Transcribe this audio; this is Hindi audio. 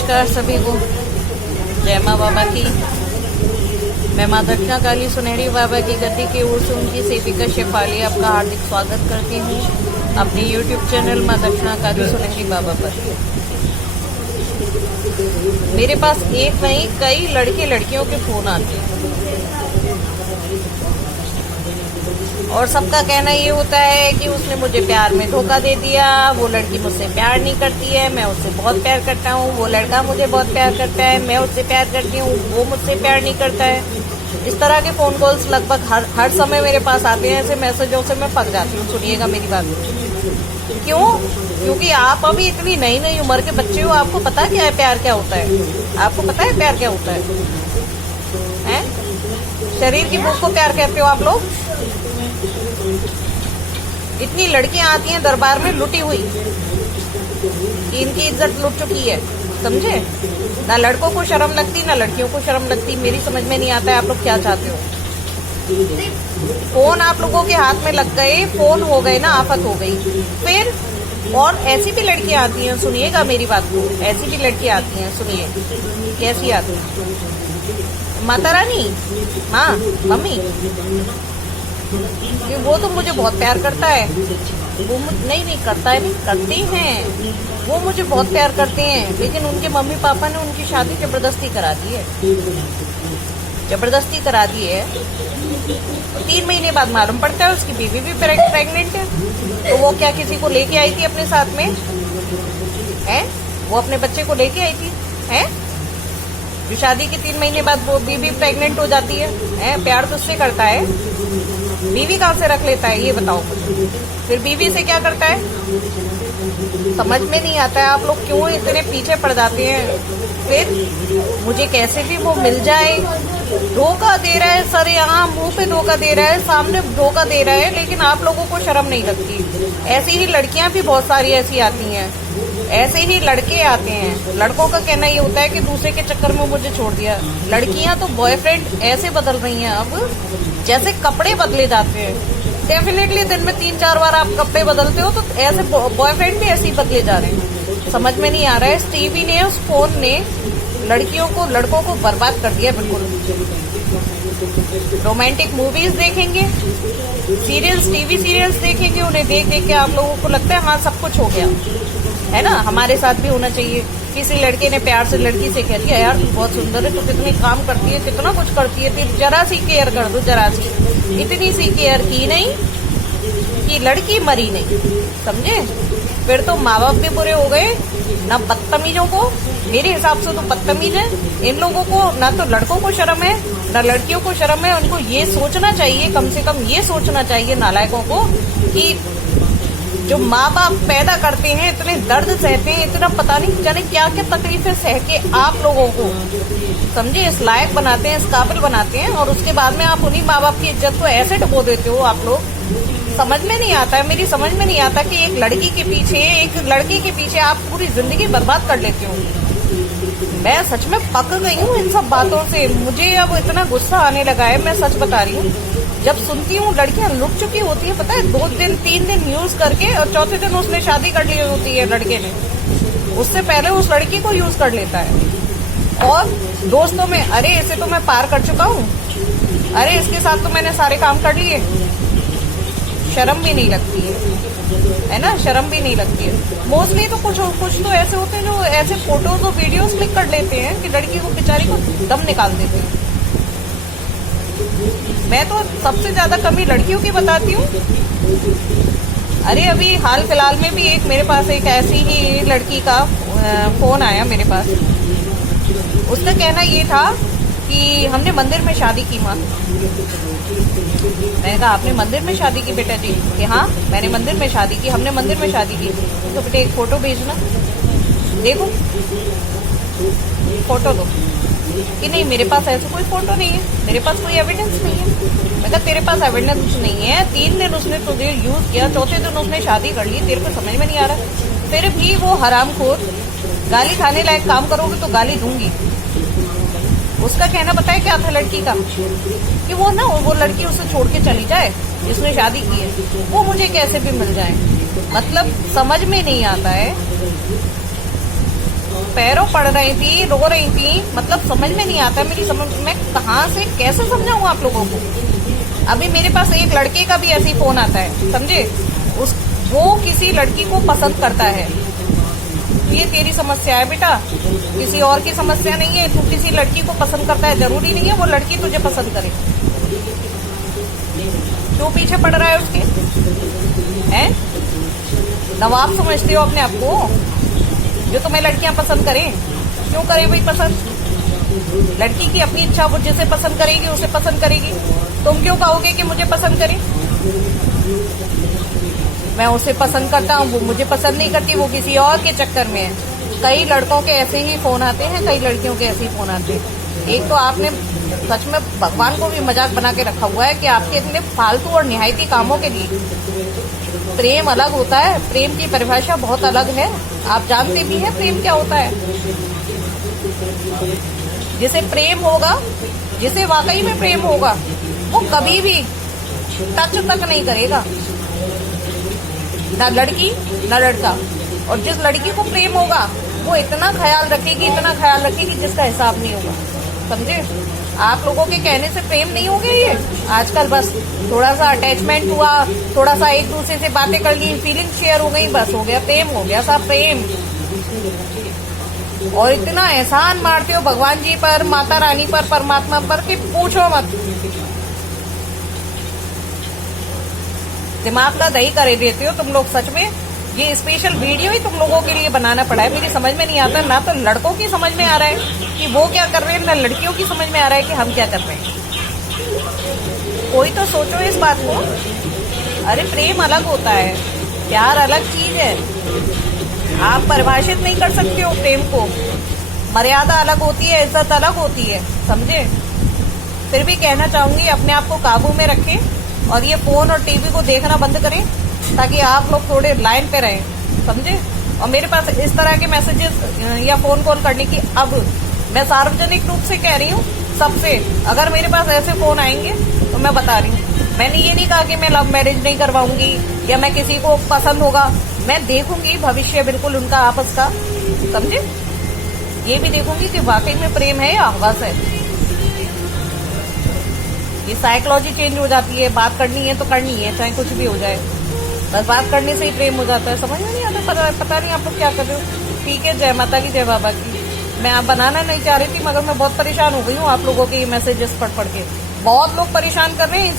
नमस्कार सभी को। जय माँ बाबा की। मैं माँ दक्षिणा काली सुनहरी बाबा की गद्दी की ओर से उनकी सेविका शेफाली आपका हार्दिक स्वागत करती हूँ अपने YouTube चैनल माँ दक्षिणा काली सुनहरी बाबा पर। मेरे पास एक नहीं कई लड़के लड़कियों के फोन आते हैं और सबका कहना ये होता है कि उसने मुझे प्यार में धोखा दे दिया, वो लड़की मुझसे प्यार नहीं करती है, मैं उससे बहुत प्यार करता हूँ, वो लड़का मुझे बहुत प्यार करता है, मैं उससे प्यार करती हूँ, वो मुझसे प्यार नहीं करता है। इस तरह के फोन कॉल्स लगभग हर समय मेरे पास आते हैं। ऐसे मैसेजों से मैं पक जाती हूँ। सुनिएगा मेरी बात। क्यों? क्योंकि आप अभी इतनी नई नई उम्र के बच्चे हो, आपको पता क्या है प्यार क्या होता है? आपको पता है प्यार क्या होता है? शरीर की भूख को प्यार कहते हो आप लोग? इतनी लड़कियां आती हैं दरबार में लुटी हुई कि इनकी इज्जत लुट चुकी है, समझे? ना लड़कों को शर्म लगती ना लड़कियों को शर्म लगती। मेरी समझ में नहीं आता है आप लोग क्या चाहते हो। फोन आप लोगों के हाथ में लग गए, फोन हो गए ना, आफत हो गई। फिर और ऐसी भी लड़कियां आती हैं, सुनिएगा मेरी बात को, ऐसी भी लड़कियां आती हैं, सुनिए कैसी आती हैं। माता रानी, हाँ मम्मी, कि वो तो मुझे बहुत प्यार करता है। वो नहीं करता है, नहीं करते हैं। वो मुझे बहुत प्यार करते हैं, लेकिन उनके मम्मी पापा ने उनकी शादी जबरदस्ती करा दी है। जबरदस्ती करा दी है। 3 महीने बाद मालूम पड़ता है उसकी बीवी भी प्रेग्नेंट है। तो वो क्या किसी को लेके आई थी अपने साथ में? है वो अपने बच्चे को लेके आई थी? है जो शादी के 3 महीने बाद वो बीवी प्रेग्नेंट हो जाती है? प्यार तो उससे करता है, बीवी कहाँ से रख लेता है ये बताओ। फिर बीवी से क्या करता है? समझ में नहीं आता है आप लोग क्यों इतने पीछे पड़ जाते हैं। फिर मुझे कैसे भी वो मिल जाए, धोखा दे रहा है सर, यहाँ मुंह पे धोखा दे रहा है, सामने धोखा दे रहा है, लेकिन आप लोगों को शर्म नहीं लगती। ऐसी ही लड़कियां भी बहुत सारी ऐसी आती हैं, ऐसे ही लड़के आते हैं। लड़कों का कहना ये होता है कि दूसरे के चक्कर में मुझे छोड़ दिया। लड़कियां तो बॉयफ्रेंड ऐसे बदल रही हैं अब जैसे कपड़े बदले जाते हैं। डेफिनेटली दिन में 3-4 बार आप कपड़े बदलते हो, तो ऐसे बॉयफ्रेंड भी ऐसे ही बदले जा रहे हैं। समझ में नहीं आ रहा है। इस टीवी ने, उस फोन ने लड़कियों को, लड़कों को बर्बाद कर दिया बिल्कुल। रोमांटिक मूवीज देखेंगे, सीरियल्स, टीवी सीरियल्स देखेंगे, उन्हें देख देख के आप लोगों को लगता है हाँ सब कुछ हो गया है ना, हमारे साथ भी होना चाहिए। किसी लड़के ने प्यार से लड़की से कह दिया, यार तू बहुत सुंदर है, तू कितनी काम करती है, कितना कुछ करती है, फिर जरा सी केयर कर दो, जरा सी, इतनी सी केयर की नहीं कि लड़की मरी नहीं, समझे? फिर तो माँ बाप भी बुरे हो गए ना। बदतमीजों को, मेरे हिसाब से तो बदतमीज है। इन लोगों को ना तो लड़कों को शर्म है ना लड़कियों को शर्म है। उनको ये सोचना चाहिए, कम से कम ये सोचना चाहिए नालायकों को कि जो माँ बाप पैदा करते हैं, इतने दर्द सहते हैं, इतना पता नहीं जाने क्या क्या तकलीफें सह के आप लोगों को, समझे, इस लायक बनाते हैं, इस काबिल बनाते हैं, और उसके बाद में आप उन्हीं माँ बाप की इज्जत को ऐसे डुबो देते हो आप लोग। समझ में नहीं आता है, मेरी समझ में नहीं आता कि एक लड़की के पीछे, एक लड़के के पीछे आप पूरी जिंदगी बर्बाद कर लेते हो। मैं सच में पक गई हूँ इन सब बातों से। मुझे अब इतना गुस्सा आने लगा है, मैं सच बता रही हूँ। जब सुनती हूँ लड़कियां लुट चुकी होती है, पता है, 2 दिन 3 दिन यूज करके और चौथे दिन उसने शादी कर ली होती है लड़के ने। उससे पहले उस लड़की को यूज कर लेता है और दोस्तों में, अरे इसे तो मैं पार कर चुका हूँ, अरे इसके साथ तो मैंने सारे काम कर लिए। शर्म भी नहीं लगती है ना, शर्म भी नहीं लगती है। मोस्टली तो कुछ तो ऐसे होते हैं जो ऐसे फोटोज और वीडियोस क्लिक कर लेते हैं कि लड़की को, बेचारी को दम निकाल देते हैं। मैं तो सबसे ज्यादा कमी लड़कियों की बताती हूँ। अरे अभी हाल फिलहाल में भी एक मेरे पास एक ऐसी ही लड़की का फोन आया मेरे पास। उसका कहना ये था कि हमने मंदिर में शादी की माँ। मैंने कहा आपने मंदिर में शादी की बेटा जी? कि हाँ मैंने मंदिर में शादी की, हमने मंदिर में शादी की। तो बेटे एक फोटो भेजना, देखो फोटो दो। कि नहीं मेरे पास ऐसा कोई फोटो नहीं है, मेरे पास कोई एविडेंस नहीं है। मैं कहा तेरे पास एविडेंस नहीं है, 3 दिन उसने तुझे यूज किया, चौथे दिन उसने शादी कर ली, तेरे को समझ में नहीं आ रहा। फिर भी वो हरामखोर, गाली खाने लायक काम करोगे तो गाली दूंगी। उसका कहना पता है क्या था लड़की का? कि वो ना, वो लड़की उसे छोड़ के चली जाए जिसने शादी की है, वो मुझे कैसे भी मिल जाए। मतलब समझ में नहीं आता है पैरों पड़ रही थी, रो रही थी, मतलब समझ में नहीं आता। मेरी समझ मैं कहाँ से कैसे समझाऊं आप लोगों को। अभी मेरे पास एक लड़के का भी ऐसे ही फोन आता है, समझे, वो किसी लड़की को पसंद करता है। ये तेरी समस्या है बेटा, किसी और की समस्या नहीं है। तू किसी लड़की को पसंद करता है, जरूरी नहीं है वो लड़की तुझे पसंद करे। क्यों पीछे पड़ रहा है उसके? हैं? नवाब समझते हो अपने आप को, जो तुम्हें लड़कियां पसंद करें? क्यों करे भाई पसंद? लड़की की अपनी इच्छा, वो जिसे पसंद करेगी उसे पसंद करेगी। तुम क्यों कहोगे कि मुझे पसंद करे? मैं उसे पसंद करता हूँ, वो मुझे पसंद नहीं करती, वो किसी और के चक्कर में है। कई लड़कों के ऐसे ही फोन आते हैं, कई लड़कियों के ऐसे ही फोन आते हैं। एक तो आपने सच में भगवान को भी मजाक बना के रखा हुआ है कि आपके इतने फालतू और निहायती कामों के लिए। प्रेम अलग होता है, प्रेम की परिभाषा बहुत अलग है। आप जानते भी हैं प्रेम क्या होता है। जिसे प्रेम होगा, जिसे वाकई में प्रेम होगा, वो कभी भी टच तक नहीं करेगा, ना लड़की ना लड़का। और जिस लड़की को प्रेम होगा वो इतना ख्याल रखेगी, इतना ख्याल रखेगी जिसका हिसाब नहीं होगा, समझे। आप लोगों के कहने से प्रेम नहीं हो गया ये आजकल। बस थोड़ा सा अटैचमेंट हुआ, थोड़ा सा एक दूसरे से बातें कर ली, फीलिंग शेयर हो गई, बस हो गया प्रेम, हो गया सब प्रेम। और इतना एहसान मारते हो भगवान जी पर, माता रानी पर, परमात्मा पर कि पूछो मत। दिमाग का दही कर देते हो तुम लोग सच में। ये स्पेशल वीडियो ही तुम लोगों के लिए बनाना पड़ा है। मेरी समझ में नहीं आता, ना तो लड़कों की समझ में आ रहा है कि वो क्या कर रहे हैं, ना लड़कियों की समझ में आ रहा है कि हम क्या कर रहे हैं। कोई तो सोचो इस बात को। अरे प्रेम अलग होता है, प्यार अलग चीज है। आप परिभाषित नहीं कर सकते हो प्रेम को। मर्यादा अलग होती है, इज्जत अलग होती है, समझे। फिर भी कहना चाहूंगी अपने आप को काबू में रखें और ये फोन और टीवी को देखना बंद करें, ताकि आप लोग थोड़े लाइन पे रहें, समझे। और मेरे पास इस तरह के मैसेजेस या फोन कॉल करने की, अब मैं सार्वजनिक रूप से कह रही हूँ सबसे, अगर मेरे पास ऐसे फोन आएंगे तो मैं बता रही हूँ। मैंने ये नहीं कहा कि मैं लव मैरिज नहीं करवाऊंगी या मैं किसी को पसंद होगा, मैं देखूंगी भविष्य बिल्कुल उनका आपस का, समझे। ये भी देखूंगी कि वाकई में प्रेम है या हवस है। ये साइकोलॉजी चेंज हो जाती है। बात करनी है तो करनी है, चाहे कुछ भी हो जाए, बस बात करने से ही प्रेम हो जाता है। समझ में नहीं आता, पता नहीं आप लोग क्या कर रहे हो। ठीक है, जय माता की, जय बाबा की। मैं आप बनाना नहीं चाह रही थी, मगर मैं बहुत परेशान हो गई हूँ आप लोगों के मैसेजेस पढ़ के। बहुत लोग परेशान कर रहे हैं।